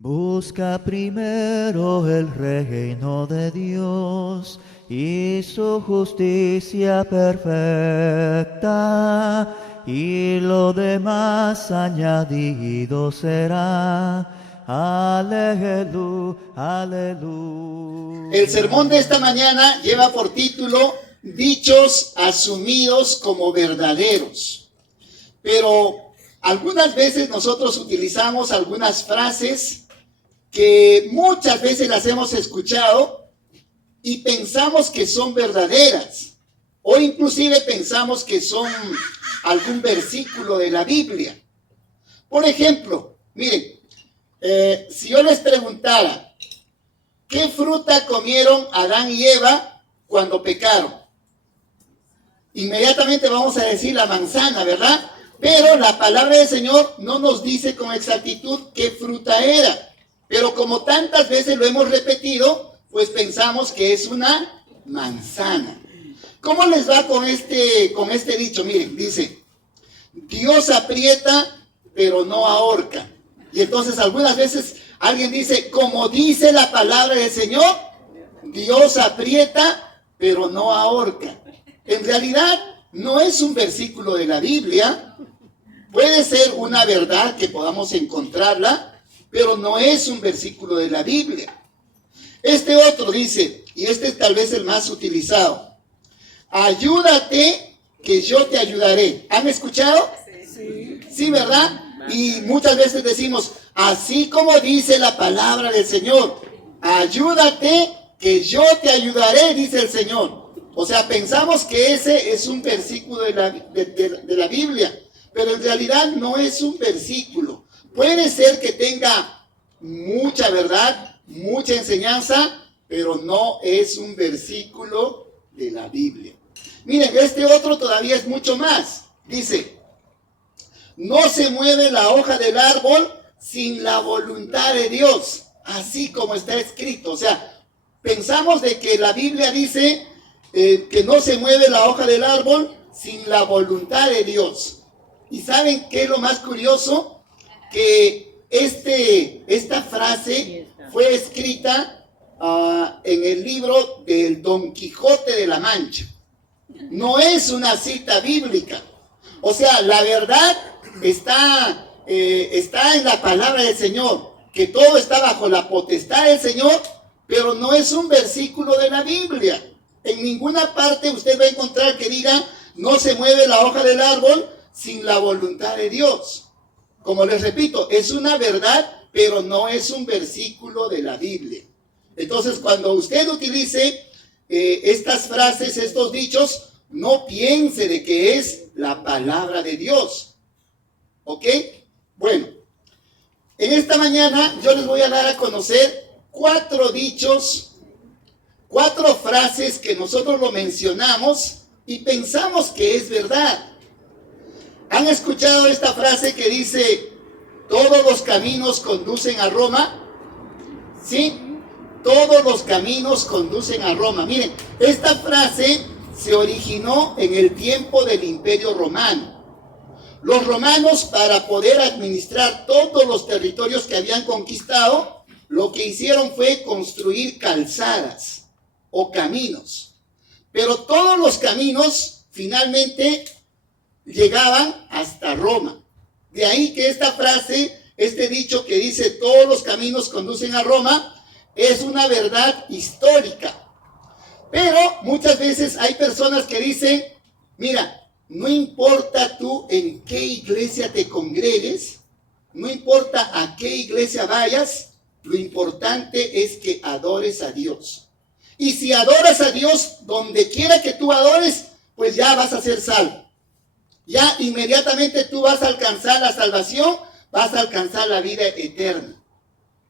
Busca primero el reino de Dios y su justicia perfecta, y lo demás añadido será. Aleluya, aleluya. El sermón de esta mañana lleva por título Dichos asumidos como verdaderos. Pero algunas veces nosotros utilizamos algunas frases que muchas veces las hemos escuchado y pensamos que son verdaderas, o inclusive pensamos que son algún versículo de la Biblia. Por ejemplo, miren, si yo les preguntara, ¿qué fruta comieron Adán y Eva cuando pecaron? Inmediatamente vamos a decir la manzana, ¿verdad? Pero la palabra del Señor no nos dice con exactitud qué fruta era. Pero como tantas veces lo hemos repetido, pues pensamos que es una manzana. ¿Cómo les va con este dicho? Miren, dice, Dios aprieta, pero no ahorca. Y entonces algunas veces alguien dice, como dice la palabra del Señor, Dios aprieta, pero no ahorca. En realidad no es un versículo de la Biblia. Puede ser una verdad que podamos encontrarla, pero no es un versículo de la Biblia. Este otro dice, y este es tal vez el más utilizado, ayúdate que yo te ayudaré. ¿Han escuchado? Sí. Sí, ¿verdad? Y muchas veces decimos, así como dice la palabra del Señor, ayúdate que yo te ayudaré, dice el Señor. O sea, pensamos que ese es un versículo de la Biblia, pero en realidad no es un versículo. Puede ser que tenga mucha verdad, mucha enseñanza, pero no es un versículo de la Biblia. Miren, este otro todavía es mucho más. Dice, no se mueve la hoja del árbol sin la voluntad de Dios, así como está escrito. O sea, pensamos de que la Biblia dice que no se mueve la hoja del árbol sin la voluntad de Dios. ¿Y saben qué es lo más curioso? Que esta frase fue escrita en el libro del Don Quijote de la Mancha. No es una cita bíblica. O sea, la verdad está en la palabra del Señor, que todo está bajo la potestad del Señor, pero no es un versículo de la Biblia. En ninguna parte usted va a encontrar que diga, no se mueve la hoja del árbol sin la voluntad de Dios. Como les repito, es una verdad, pero no es un versículo de la Biblia. Entonces, cuando usted utilice estas frases, estos dichos, no piense de que es la palabra de Dios. ¿Ok? Bueno, en esta mañana yo les voy a dar a conocer 4 dichos, 4 frases que nosotros lo mencionamos y pensamos que es verdad. ¿Han escuchado esta frase que dice, todos los caminos conducen a Roma? ¿Sí? Todos los caminos conducen a Roma. Miren, esta frase se originó en el tiempo del Imperio Romano. Los romanos, para poder administrar todos los territorios que habían conquistado, lo que hicieron fue construir calzadas o caminos. Pero todos los caminos finalmente llegaban hasta Roma. De ahí que esta frase, este dicho que dice todos los caminos conducen a Roma, es una verdad histórica. Pero muchas veces hay personas que dicen, mira, no importa tú en qué iglesia te congregues, no importa a qué iglesia vayas, lo importante es que adores a Dios. Y si adoras a Dios donde quiera que tú adores, pues ya vas a ser salvo. Ya inmediatamente tú vas a alcanzar la salvación, vas a alcanzar la vida eterna.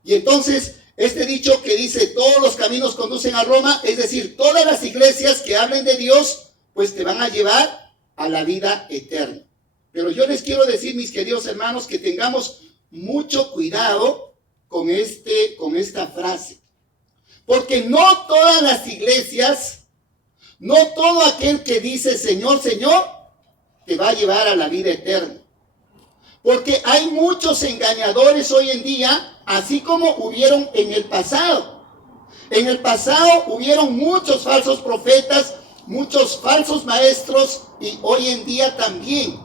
Y entonces, este dicho que dice, todos los caminos conducen a Roma, es decir, todas las iglesias que hablen de Dios, pues te van a llevar a la vida eterna. Pero yo les quiero decir, mis queridos hermanos, que tengamos mucho cuidado con esta frase. Porque no todas las iglesias, no todo aquel que dice Señor, Señor, te va a llevar a la vida eterna. Porque hay muchos engañadores hoy en día, así como hubieron en el pasado. En el pasado hubieron muchos falsos profetas, muchos falsos maestros, y hoy en día también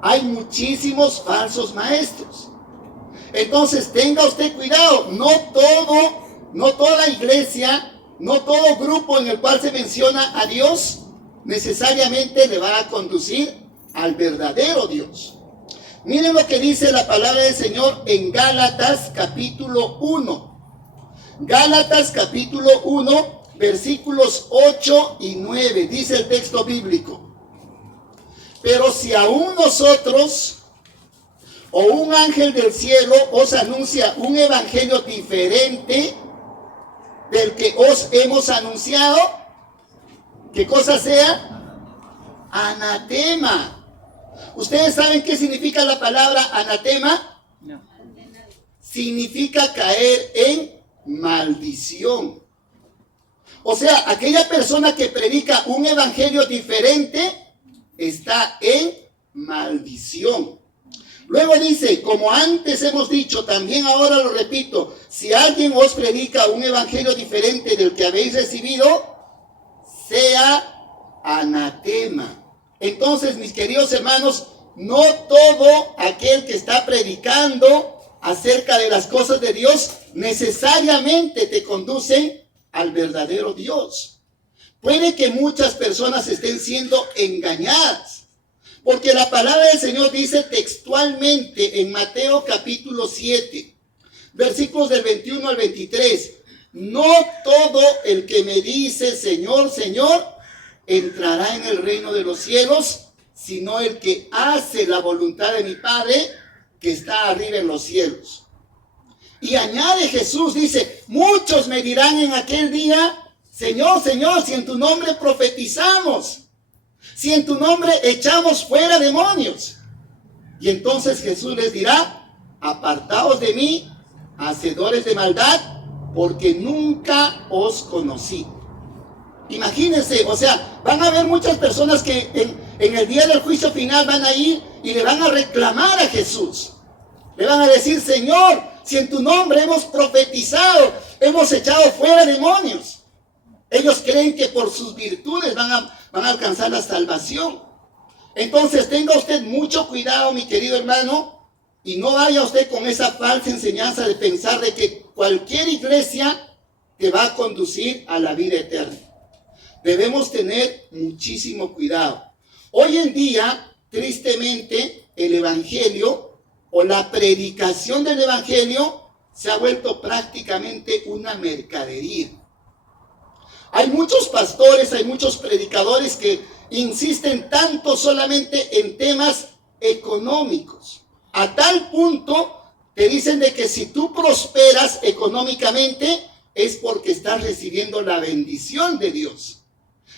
hay muchísimos falsos maestros. Entonces tenga usted cuidado, no toda iglesia, no todo grupo en el cual se menciona a Dios necesariamente le va a conducir al verdadero Dios. Miren lo que dice la palabra del Señor en Gálatas capítulo 1. Gálatas capítulo 1, versículos 8 y 9. Dice el texto bíblico: pero si aún nosotros o un ángel del cielo os anuncia un evangelio diferente del que os hemos anunciado, ¿qué cosa sea? Anatema. ¿Ustedes saben qué significa la palabra anatema? No. Significa caer en maldición. O sea, aquella persona que predica un evangelio diferente está en maldición. Luego dice, como antes hemos dicho, también ahora lo repito, si alguien os predica un evangelio diferente del que habéis recibido, sea anatema. Entonces, mis queridos hermanos, no todo aquel que está predicando acerca de las cosas de Dios necesariamente te conducen al verdadero Dios. Puede que muchas personas estén siendo engañadas, porque la palabra del Señor dice textualmente en Mateo capítulo 7, versículos del 21 al 23, no todo el que me dice Señor, Señor, entrará en el reino de los cielos, sino el que hace la voluntad de mi Padre que está arriba en los cielos. Y añade Jesús, dice, muchos me dirán en aquel día, Señor, Señor, si en tu nombre profetizamos, si en tu nombre echamos fuera demonios. Y entonces Jesús les dirá, apartaos de mí, hacedores de maldad, porque nunca os conocí. Imagínense, o sea, van a haber muchas personas que en el día del juicio final van a ir y le van a reclamar a Jesús. Le van a decir, Señor, si en tu nombre hemos profetizado, hemos echado fuera demonios. Ellos creen que por sus virtudes van a alcanzar la salvación. Entonces tenga usted mucho cuidado, mi querido hermano, y no vaya usted con esa falsa enseñanza de pensar de que cualquier iglesia te va a conducir a la vida eterna. Debemos tener muchísimo cuidado. Hoy en día, tristemente, el evangelio o la predicación del evangelio se ha vuelto prácticamente una mercadería. Hay muchos pastores, hay muchos predicadores que insisten tanto solamente en temas económicos. A tal punto te dicen de que si tú prosperas económicamente es porque estás recibiendo la bendición de Dios.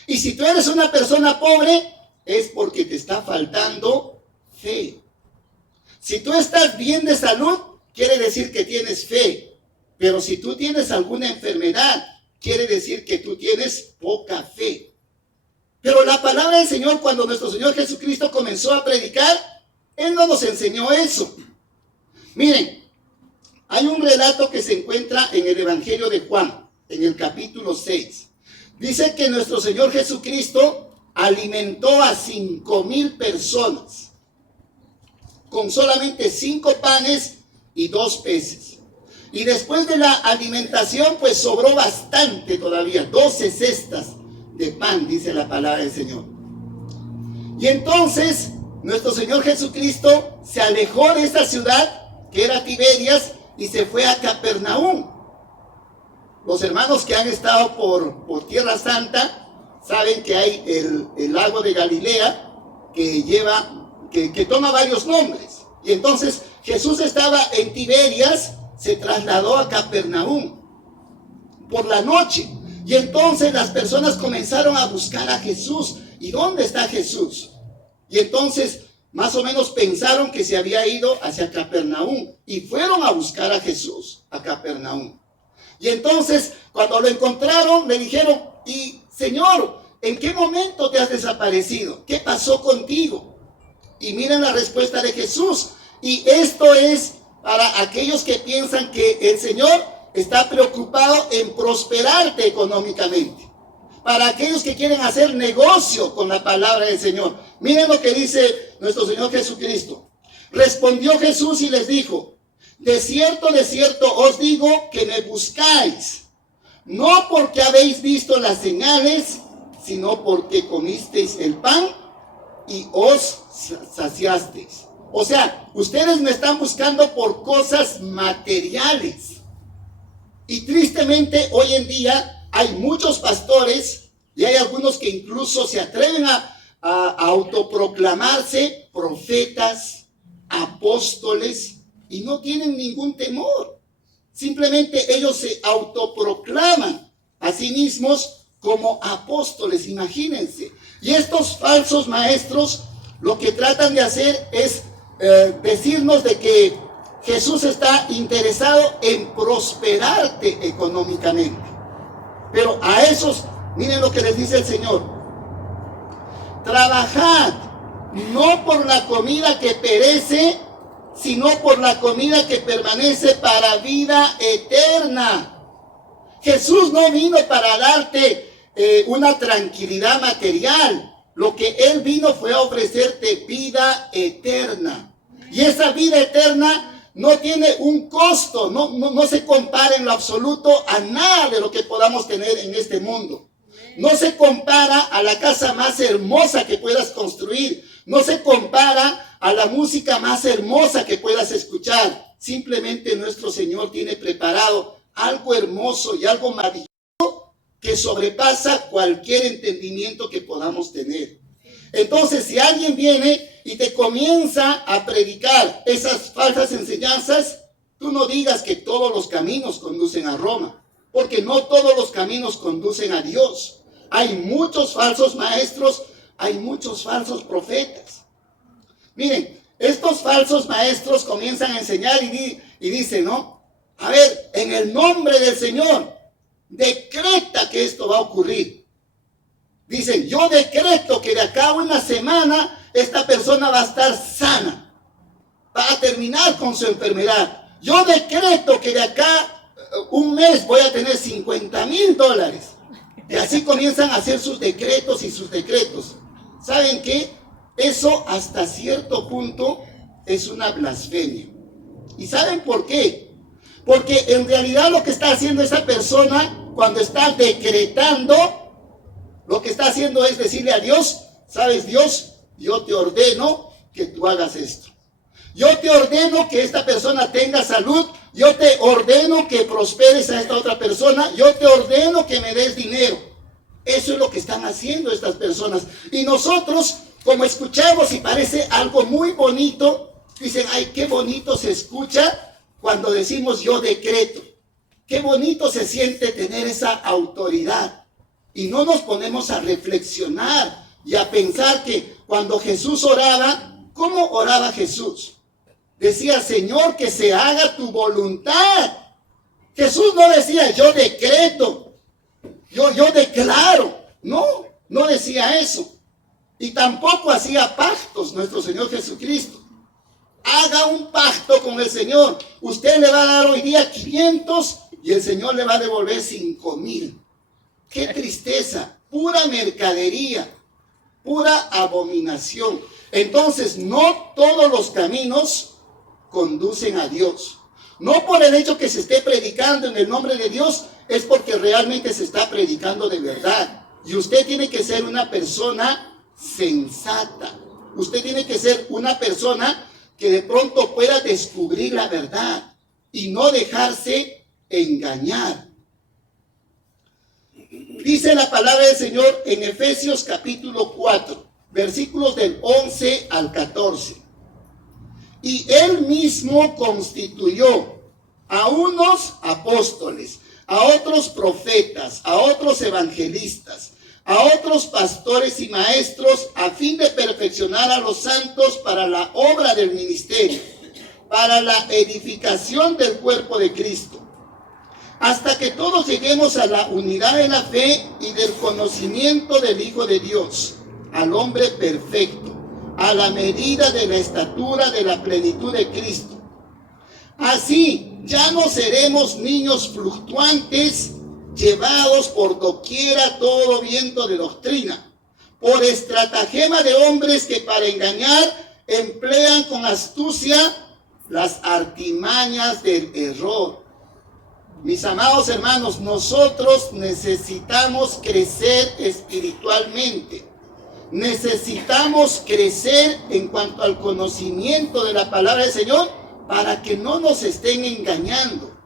Y si tú eres una persona pobre es porque te está faltando fe. Si tú estás bien de salud, quiere decir que tienes fe. Pero si tú tienes alguna enfermedad, quiere decir que tú tienes poca fe. Pero la palabra del Señor, cuando nuestro Señor Jesucristo comenzó a predicar, Él no nos enseñó eso. Miren, hay un relato que se encuentra en el Evangelio de Juan, en el capítulo 6. Dice que nuestro Señor Jesucristo alimentó a 5,000 personas con solamente 5 panes y 2 peces. Y después de la alimentación, pues sobró bastante todavía, 12 cestas de pan, dice la palabra del Señor. Y entonces, nuestro Señor Jesucristo se alejó de esta ciudad, que era Tiberias, y se fue a Capernaum. Los hermanos que han estado por Tierra Santa saben que hay el lago de Galilea que toma varios nombres. Y entonces Jesús estaba en Tiberias, se trasladó a Capernaum por la noche. Y entonces las personas comenzaron a buscar a Jesús. ¿Y dónde está Jesús? Y entonces más o menos pensaron que se había ido hacia Capernaum. Y fueron a buscar a Jesús a Capernaum. Y entonces cuando lo encontraron le dijeron, y Señor, ¿en qué momento te has desaparecido? ¿Qué pasó contigo? Y miren la respuesta de Jesús. Y esto es para aquellos que piensan que el Señor está preocupado en prosperarte económicamente. Para aquellos que quieren hacer negocio con la palabra del Señor. Miren lo que dice nuestro Señor Jesucristo. Respondió Jesús y les dijo: de cierto os digo que me buscáis, no porque habéis visto las señales, sino porque comisteis el pan y os saciasteis. O sea, ustedes me están buscando por cosas materiales. Y tristemente hoy en día hay muchos pastores y hay algunos que incluso se atreven a autoproclamarse profetas, apóstoles, y no tienen ningún temor. Simplemente ellos se autoproclaman a sí mismos como apóstoles, imagínense. Y estos falsos maestros lo que tratan de hacer es decirnos de que Jesús está interesado en prosperarte económicamente. Pero a esos, miren lo que les dice el Señor: trabajad no por la comida que perece, sino por la comida que permanece para vida eterna. Jesús no vino para darte una tranquilidad material. Lo que Él vino fue a ofrecerte vida eterna. Y esa vida eterna no tiene un costo, no se compara en lo absoluto a nada de lo que podamos tener en este mundo. No se compara a la casa más hermosa que puedas construir. No se compara a la música más hermosa que puedas escuchar. Simplemente nuestro Señor tiene preparado algo hermoso y algo maravilloso que sobrepasa cualquier entendimiento que podamos tener. Entonces, si alguien viene y te comienza a predicar esas falsas enseñanzas, tú no digas que todos los caminos conducen a Roma, porque no todos los caminos conducen a Dios. Hay muchos falsos maestros, hay muchos falsos profetas. Miren, estos falsos maestros comienzan a enseñar y dicen, ¿no? A ver, en el nombre del Señor, decreta que esto va a ocurrir. Dicen, yo decreto que de acá a una semana esta persona va a estar sana, va a terminar con su enfermedad. Yo decreto que de acá un mes voy a tener $50,000. Y así comienzan a hacer sus decretos y sus decretos. ¿Saben qué? Eso hasta cierto punto es una blasfemia. ¿Y saben por qué? Porque en realidad lo que está haciendo esa persona cuando está decretando, lo que está haciendo es decirle a Dios, ¿sabes, Dios? Yo te ordeno que tú hagas esto. Yo te ordeno que esta persona tenga salud. Yo te ordeno que prosperes a esta otra persona. Yo te ordeno que me des dinero. Eso es lo que están haciendo estas personas. Y nosotros, como escuchamos y parece algo muy bonito, dicen, ay, qué bonito se escucha cuando decimos yo decreto. Qué bonito se siente tener esa autoridad. Y no nos ponemos a reflexionar y a pensar que cuando Jesús oraba, ¿cómo oraba Jesús? Decía, Señor, que se haga tu voluntad. Jesús no decía, yo decreto, yo declaro. No decía eso. Y tampoco hacía pactos nuestro Señor Jesucristo. Haga un pacto con el Señor. Usted le va a dar hoy día 500 y el Señor le va a devolver 5,000. ¡Qué tristeza! Pura mercadería, pura abominación. Entonces, no todos los caminos conducen a Dios. No por el hecho que se esté predicando en el nombre de Dios, es porque realmente se está predicando de verdad. Y usted tiene que ser una persona sensata. Usted tiene que ser una persona que de pronto pueda descubrir la verdad y no dejarse engañar. Dice la palabra del Señor en Efesios capítulo 4, versículos del 11 al 14. Y Él mismo constituyó a unos apóstoles, a otros profetas, a otros evangelistas, a otros pastores y maestros, a fin de perfeccionar a los santos para la obra del ministerio, para la edificación del cuerpo de Cristo, hasta que todos lleguemos a la unidad de la fe y del conocimiento del Hijo de Dios, al hombre perfecto, a la medida de la estatura de la plenitud de Cristo. Así, ya no seremos niños fluctuantes, llevados por doquiera todo viento de doctrina, por estratagema de hombres que para engañar emplean con astucia las artimañas del error. Mis amados hermanos, nosotros necesitamos crecer espiritualmente. Necesitamos crecer en cuanto al conocimiento de la palabra del Señor para que no nos estén engañando.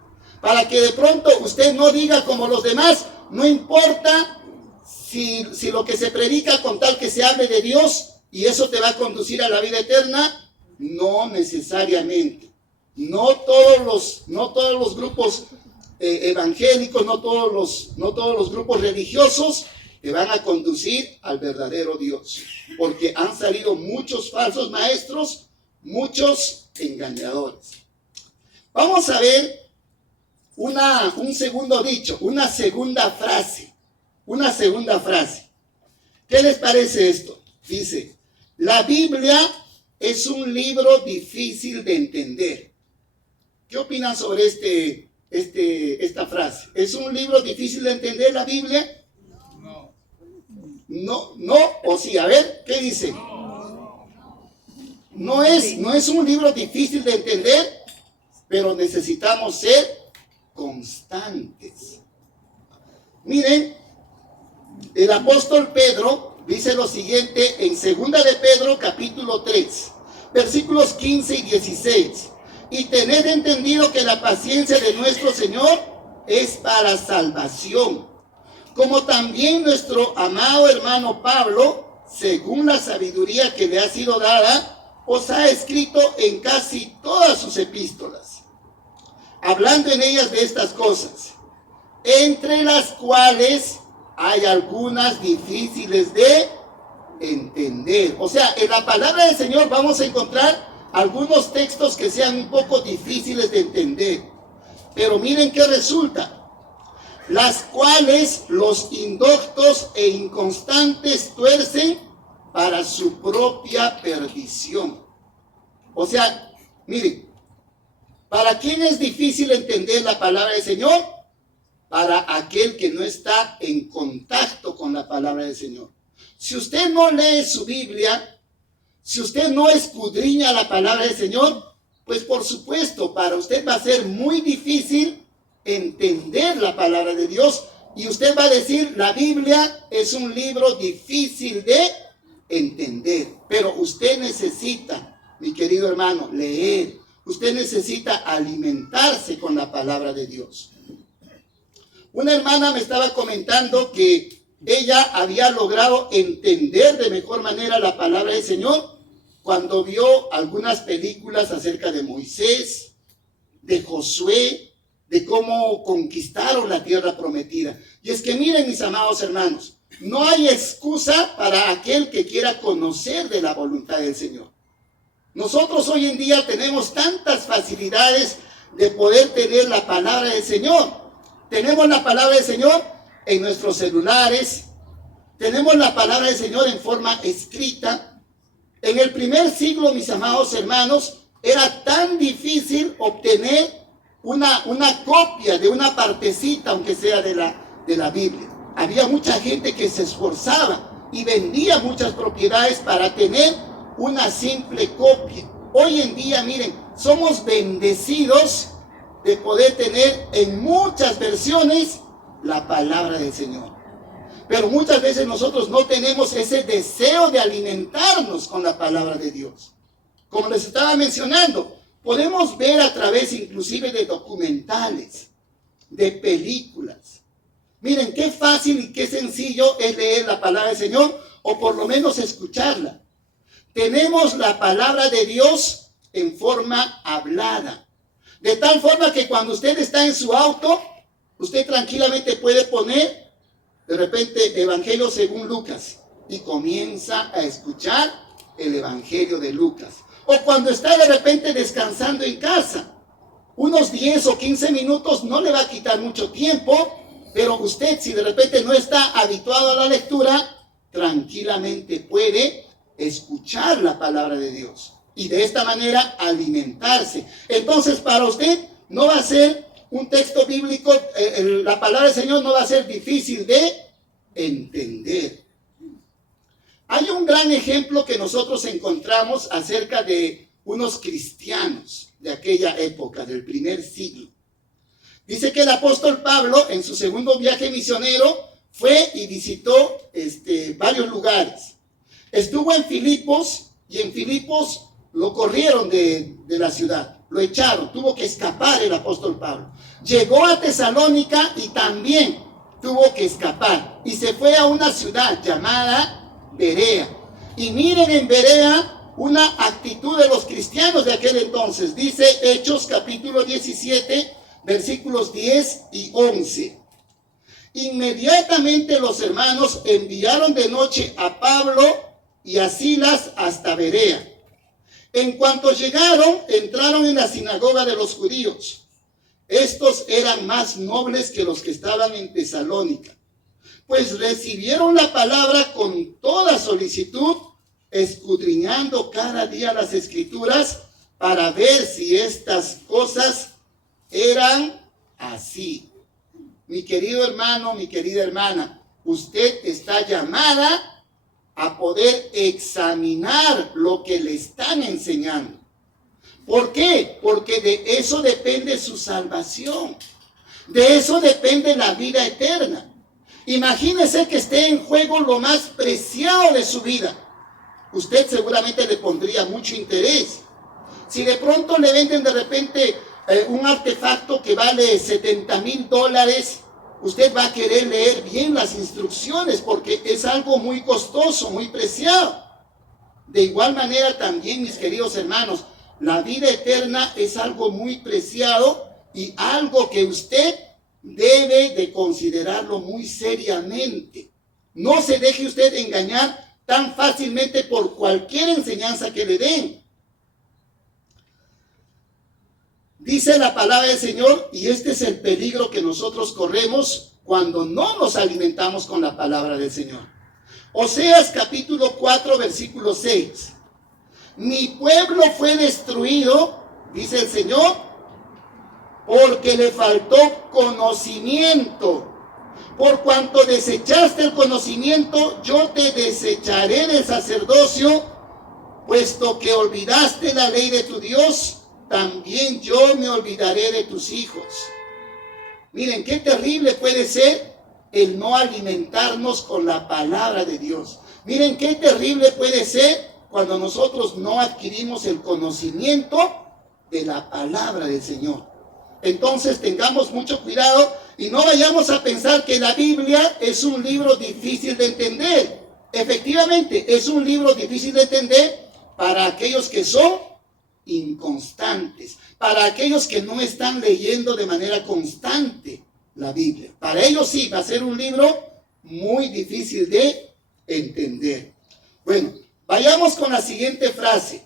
Para que de pronto usted no diga como los demás, no importa si lo que se predica con tal que se hable de Dios y eso te va a conducir a la vida eterna. No necesariamente. No todos los grupos evangélicos, no todos los grupos religiosos te van a conducir al verdadero Dios, porque han salido muchos falsos maestros, muchos engañadores. Vamos a ver un segundo dicho, una segunda frase. ¿Qué les parece esto? Dice, la Biblia es un libro difícil de entender. ¿Qué opinan sobre esta frase? ¿Es un libro difícil de entender la Biblia? No, o sí, a ver, ¿qué dice? No es un libro difícil de entender, pero necesitamos ser constantes. Miren, el apóstol Pedro dice lo siguiente en 2 de Pedro capítulo 3, versículos 15 y 16. Y tened entendido que la paciencia de nuestro Señor es para salvación, como también nuestro amado hermano Pablo, según la sabiduría que le ha sido dada, os ha escrito en casi todas sus epístolas, hablando en ellas de estas cosas, entre las cuales hay algunas difíciles de entender. O sea, en la palabra del Señor vamos a encontrar algunos textos que sean un poco difíciles de entender. Pero miren qué resulta. Las cuales los indoctos e inconstantes tuercen para su propia perdición. O sea, miren, ¿para quién es difícil entender la palabra del Señor? Para aquel que no está en contacto con la palabra del Señor. Si usted no lee su Biblia, si usted no escudriña la palabra del Señor, pues por supuesto, para usted va a ser muy difícil entender la palabra de Dios. Y usted va a decir, la Biblia es un libro difícil de entender. Pero usted necesita, mi querido hermano, leer. Usted necesita alimentarse con la palabra de Dios. Una hermana me estaba comentando que ella había logrado entender de mejor manera la palabra del Señor cuando vio algunas películas acerca de Moisés, de Josué, de cómo conquistaron la tierra prometida. Y es que miren, mis amados hermanos, no hay excusa para aquel que quiera conocer de la voluntad del Señor. Nosotros hoy en día tenemos tantas facilidades de poder tener la palabra del Señor. Tenemos la palabra del Señor en nuestros celulares. Tenemos la palabra del Señor en forma escrita. En el primer siglo, mis amados hermanos, era tan difícil obtener una copia de una partecita, aunque sea de la Biblia. Había mucha gente que se esforzaba y vendía muchas propiedades para tener una simple copia. Hoy en día, miren, somos bendecidos de poder tener en muchas versiones la palabra del Señor. Pero muchas veces nosotros no tenemos ese deseo de alimentarnos con la palabra de Dios. Como les estaba mencionando, podemos ver a través inclusive de documentales, de películas. Miren qué fácil y qué sencillo es leer la palabra del Señor, o por lo menos escucharla. Tenemos la palabra de Dios en forma hablada. De tal forma que cuando usted está en su auto, usted tranquilamente puede poner de repente Evangelio según Lucas y comienza a escuchar el Evangelio de Lucas. O cuando está de repente descansando en casa, unos 10 o 15 minutos no le va a quitar mucho tiempo, pero usted, si de repente no está habituado a la lectura, tranquilamente puede escuchar la palabra de Dios y de esta manera alimentarse. Entonces, para usted no va a ser un texto bíblico, la palabra del Señor no va a ser difícil de entender. Hay un gran ejemplo que nosotros encontramos acerca de unos cristianos de aquella época, del primer siglo. Dice que el apóstol Pablo, en su segundo viaje misionero, fue y visitó varios lugares. Estuvo en Filipos, y en Filipos lo corrieron de la ciudad, lo echaron, tuvo que escapar el apóstol Pablo. Llegó a Tesalónica y también tuvo que escapar, y se fue a una ciudad llamada Berea. Y miren en Berea una actitud de los cristianos de aquel entonces. Dice Hechos capítulo 17, versículos 10 y 11. Inmediatamente los hermanos enviaron de noche a Pablo y a Silas hasta Berea. En cuanto llegaron, entraron en la sinagoga de los judíos. Estos eran más nobles que los que estaban en Tesalónica, pues recibieron la palabra con toda solicitud, escudriñando cada día las escrituras para ver si estas cosas eran así. Mi querido hermano, mi querida hermana, usted está llamada a poder examinar lo que le están enseñando. ¿Por qué? Porque de eso depende su salvación. De eso depende la vida eterna. Imagínese que esté en juego lo más preciado de su vida. Usted seguramente le pondría mucho interés. Si de pronto le venden de repente un artefacto que vale $70,000, usted va a querer leer bien las instrucciones porque es algo muy costoso, muy preciado. De igual manera también, mis queridos hermanos, la vida eterna es algo muy preciado y algo que usted debe de considerarlo muy seriamente. No se deje usted engañar tan fácilmente por cualquier enseñanza que le den. Dice la palabra del Señor, y este es el peligro que nosotros corremos cuando no nos alimentamos con la palabra del Señor. Oseas capítulo 4, versículo 6. Mi pueblo fue destruido, dice el Señor, porque le faltó conocimiento. Por cuanto desechaste el conocimiento, yo te desecharé del sacerdocio, puesto que olvidaste la ley de tu Dios, también yo me olvidaré de tus hijos. Miren, qué terrible puede ser el no alimentarnos con la palabra de Dios. Miren, qué terrible puede ser cuando nosotros no adquirimos el conocimiento de la palabra del Señor. Entonces tengamos mucho cuidado y no vayamos a pensar que la Biblia es un libro difícil de entender. Efectivamente, es un libro difícil de entender para aquellos que son inconstantes, para aquellos que no están leyendo de manera constante la Biblia. Para ellos sí, va a ser un libro muy difícil de entender. Bueno, vayamos con la siguiente frase.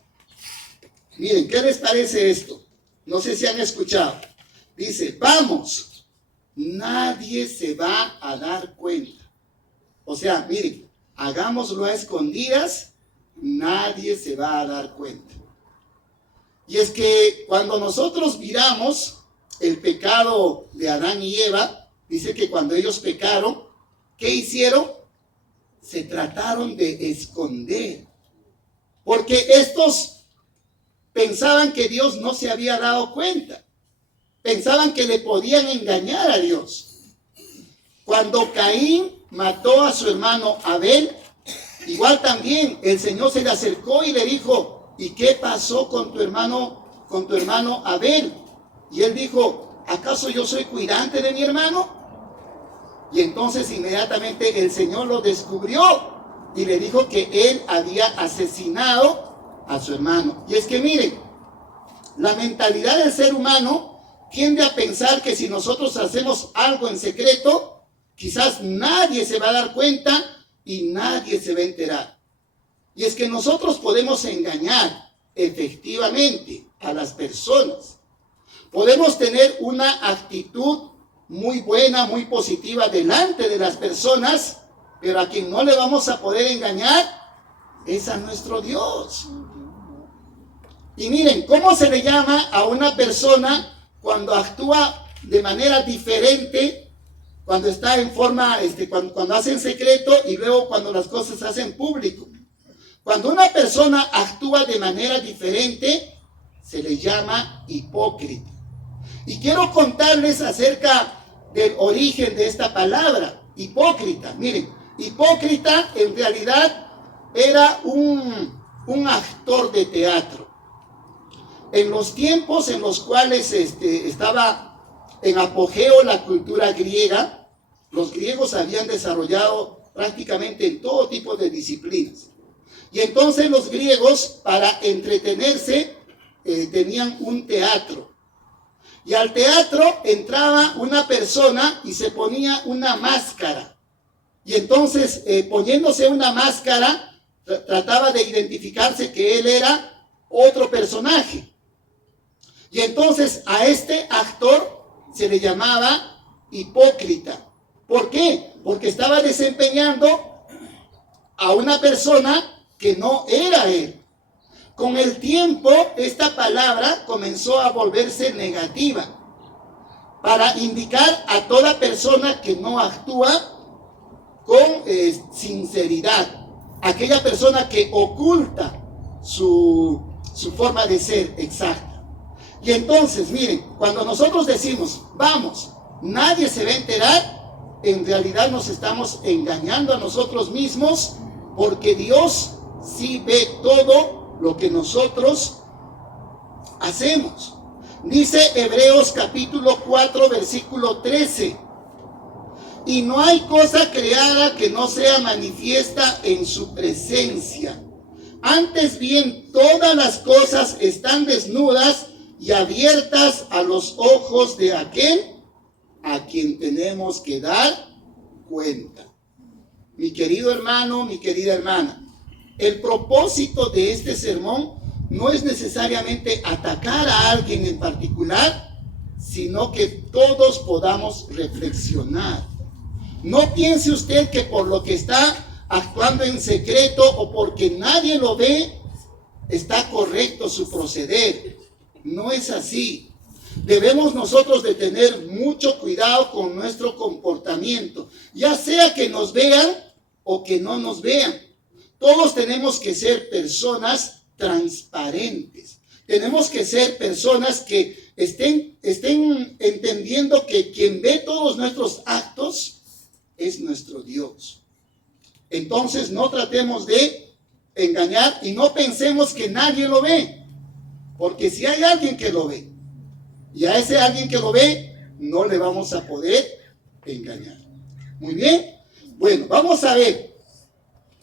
Miren, ¿qué les parece esto? No sé si han escuchado. Dice, vamos, nadie se va a dar cuenta. O sea, miren, hagámoslo a escondidas, nadie se va a dar cuenta. Y es que cuando nosotros miramos el pecado de Adán y Eva, dice que cuando ellos pecaron, ¿qué hicieron? Se trataron de esconder. Porque estos pensaban que Dios no se había dado cuenta. Pensaban que le podían engañar a Dios. Cuando Caín mató a su hermano Abel, igual también el Señor se le acercó y le dijo, ¿y qué pasó con tu hermano Abel? Y él dijo, ¿acaso yo soy cuidante de mi hermano? Y entonces inmediatamente el Señor lo descubrió y le dijo que él había asesinado a su hermano. Y es que miren, la mentalidad del ser humano tiende a pensar que si nosotros hacemos algo en secreto, quizás nadie se va a dar cuenta y nadie se va a enterar. Y es que nosotros podemos engañar efectivamente a las personas. Podemos tener una actitud muy buena, muy positiva delante de las personas, pero a quien no le vamos a poder engañar es a nuestro Dios. Y miren, ¿cómo se le llama a una persona cuando actúa de manera diferente, cuando está en forma, cuando hace en secreto y luego cuando las cosas se hacen público? Cuando una persona actúa de manera diferente, se le llama hipócrita. Y quiero contarles acerca del origen de esta palabra, hipócrita. Miren, hipócrita en realidad era un actor de teatro. En los tiempos en los cuales estaba en apogeo la cultura griega, los griegos habían desarrollado prácticamente en todo tipo de disciplinas. Y entonces los griegos, para entretenerse, tenían un teatro. Y al teatro entraba una persona y se ponía una máscara. Y entonces, poniéndose una máscara, trataba de identificarse que él era otro personaje. Y entonces a este actor se le llamaba hipócrita. ¿Por qué? Porque estaba desempeñando a una persona que no era él. Con el tiempo, esta palabra comenzó a volverse negativa para indicar a toda persona que no actúa con sinceridad. Aquella persona que oculta su forma de ser exacta. Y entonces, miren, cuando nosotros decimos, vamos, nadie se va a enterar, en realidad nos estamos engañando a nosotros mismos, porque Dios sí ve todo lo que nosotros hacemos. Dice Hebreos capítulo 4, versículo 13. Y no hay cosa creada que no sea manifiesta en su presencia. Antes bien, todas las cosas están desnudas y abiertas a los ojos de aquel a quien tenemos que dar cuenta. Mi querido hermano, mi querida hermana, el propósito de este sermón no es necesariamente atacar a alguien en particular, sino que todos podamos reflexionar. No piense usted que por lo que está actuando en secreto o porque nadie lo ve, está correcto su proceder. No es así. Debemos nosotros de tener mucho cuidado con nuestro comportamiento, ya sea que nos vean o que no nos vean. Todos tenemos que ser personas transparentes. Tenemos que ser personas que estén entendiendo que quien ve todos nuestros actos es nuestro Dios. Entonces no tratemos de engañar y no pensemos que nadie lo ve. Porque si hay alguien que lo ve, y a ese alguien que lo ve, no le vamos a poder engañar. Muy bien. Bueno, vamos a ver.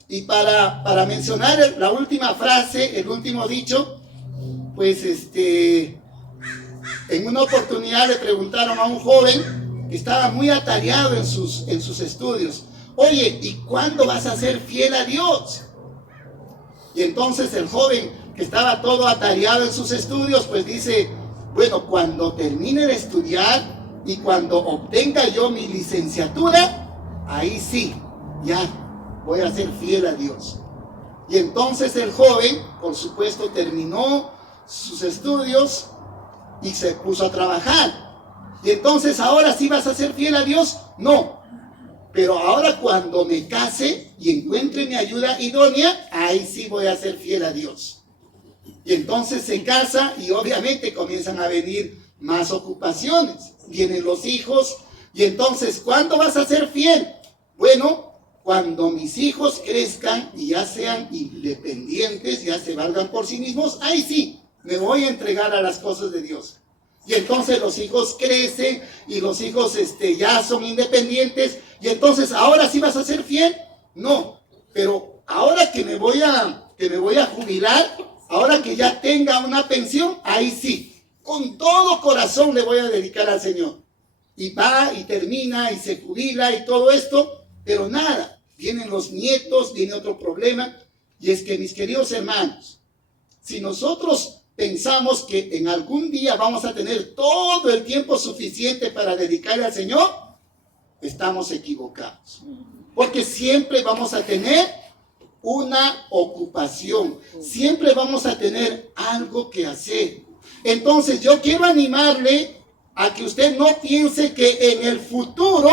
Y para mencionar la última frase, el último dicho, pues en una oportunidad le preguntaron a un joven que estaba muy atareado en sus estudios. Oye, ¿y cuándo vas a ser fiel a Dios? Y entonces el joven que estaba todo atareado en sus estudios, pues dice, bueno, cuando termine de estudiar y cuando obtenga yo mi licenciatura, ahí sí, ya voy a ser fiel a Dios. Y entonces el joven, por supuesto, terminó sus estudios y se puso a trabajar. Y entonces, ¿ahora sí vas a ser fiel a Dios? No. Pero ahora cuando me case y encuentre mi ayuda idónea, ahí sí voy a ser fiel a Dios. Y entonces se casa y obviamente comienzan a venir más ocupaciones. Vienen los hijos y entonces, ¿cuándo vas a ser fiel? Bueno, cuando mis hijos crezcan y ya sean independientes, ya se valgan por sí mismos, ahí sí, me voy a entregar a las cosas de Dios. Y entonces los hijos crecen y los hijos ya son independientes. Y entonces, ¿ahora sí vas a ser fiel? No, pero ahora que me voy a jubilar, ahora que ya tenga una pensión, ahí sí, con todo corazón le voy a dedicar al Señor. Y va y termina y se jubila y todo esto, pero nada, vienen los nietos, viene otro problema. Y es que, mis queridos hermanos, si nosotros pensamos que en algún día vamos a tener todo el tiempo suficiente para dedicarle al Señor, estamos equivocados. Porque siempre vamos a tener una ocupación. Siempre vamos a tener algo que hacer. Entonces yo quiero animarle a que usted no piense que en el futuro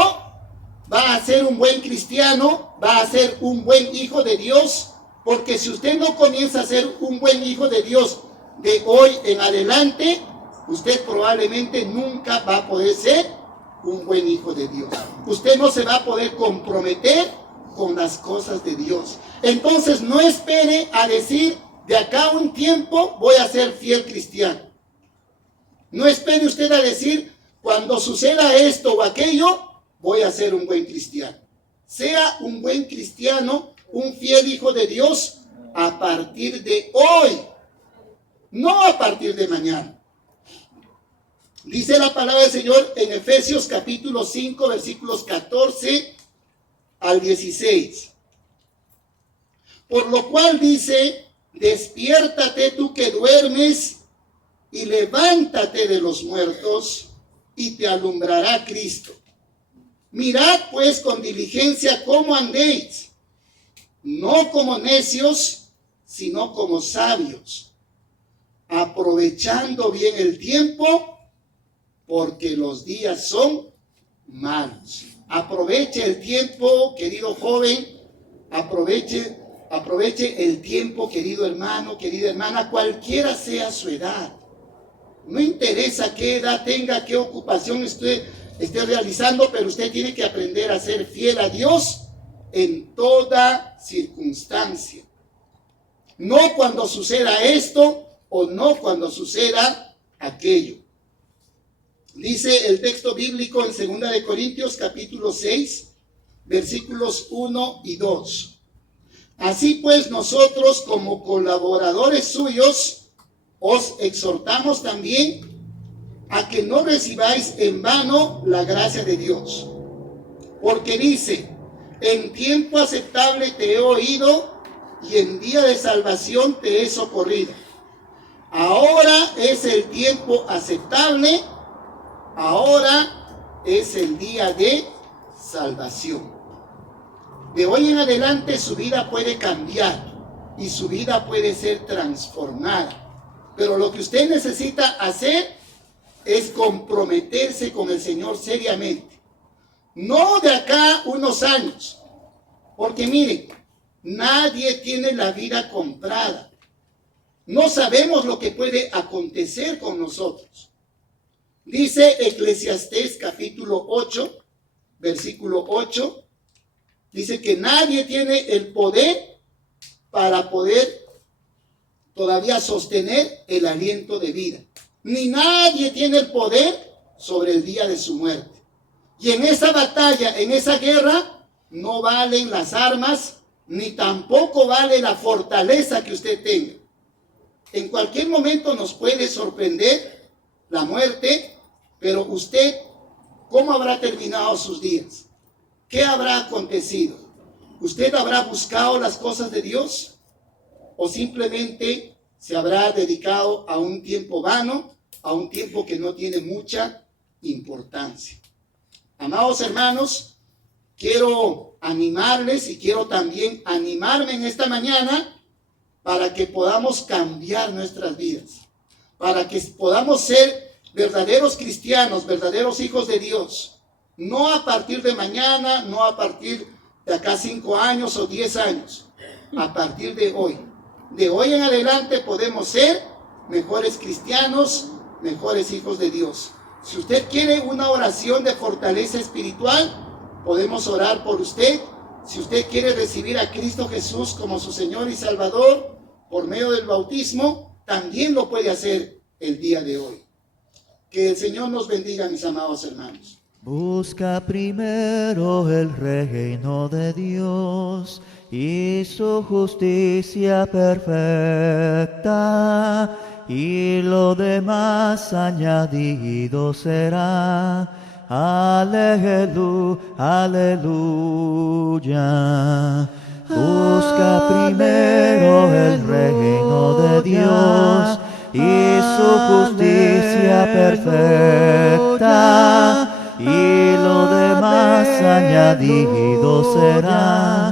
va a ser un buen cristiano, va a ser un buen hijo de Dios, porque si usted no comienza a ser un buen hijo de Dios de hoy en adelante, usted probablemente nunca va a poder ser un buen hijo de Dios. Usted no se va a poder comprometer con las cosas de Dios. Entonces no espere a decir, de acá a un tiempo voy a ser fiel cristiano. No espere usted a decir, cuando suceda esto o aquello, voy a ser un buen cristiano. Sea un buen cristiano, un fiel hijo de Dios a partir de hoy, no a partir de mañana. Dice la palabra del Señor en Efesios capítulo 5, versículos 14 al 16. Por lo cual dice, despiértate tú que duermes y levántate de los muertos y te alumbrará Cristo. Mirad pues con diligencia cómo andéis, no como necios, sino como sabios, aprovechando bien el tiempo, porque los días son malos. Aproveche el tiempo, querido joven, aproveche el tiempo, querido hermano, querida hermana, cualquiera sea su edad. No interesa qué edad tenga, qué ocupación esté realizando, pero usted tiene que aprender a ser fiel a Dios en toda circunstancia. No cuando suceda esto o no cuando suceda aquello. Dice el texto bíblico en 2 de Corintios capítulo 6, versículos 1 y 2. Así pues nosotros como colaboradores suyos os exhortamos también a que no recibáis en vano la gracia de Dios. Porque dice, en tiempo aceptable te he oído y en día de salvación te he socorrido. Ahora es el tiempo aceptable, ahora es el día de salvación. De hoy en adelante su vida puede cambiar y su vida puede ser transformada. Pero lo que usted necesita hacer es comprometerse con el Señor seriamente. No de acá unos años. Porque miren, nadie tiene la vida comprada. No sabemos lo que puede acontecer con nosotros. Dice Eclesiastés capítulo 8, versículo 8. Dice que nadie tiene el poder para poder todavía sostener el aliento de vida. Ni nadie tiene el poder sobre el día de su muerte. Y en esa batalla, en esa guerra, no valen las armas, ni tampoco vale la fortaleza que usted tenga. En cualquier momento nos puede sorprender la muerte, pero usted, ¿cómo habrá terminado sus días? ¿Qué habrá acontecido? ¿Usted habrá buscado las cosas de Dios? ¿O simplemente se habrá dedicado a un tiempo vano, a un tiempo que no tiene mucha importancia? Amados hermanos, quiero animarles y quiero también animarme en esta mañana para que podamos cambiar nuestras vidas, para que podamos ser verdaderos cristianos, verdaderos hijos de Dios, no a partir de mañana, no a partir de acá 5 años o 10 años, a partir de hoy. De hoy en adelante podemos ser mejores cristianos, mejores hijos de Dios. Si usted quiere una oración de fortaleza espiritual, podemos orar por usted. Si usted quiere recibir a Cristo Jesús como su Señor y Salvador por medio del bautismo, también lo puede hacer el día de hoy. Que el Señor nos bendiga, mis amados hermanos. Busca primero el reino de Dios y su justicia perfecta, y lo demás añadido será. Aleluya, aleluya. Busca primero el reino de Dios y su justicia perfecta, y lo demás añadido será.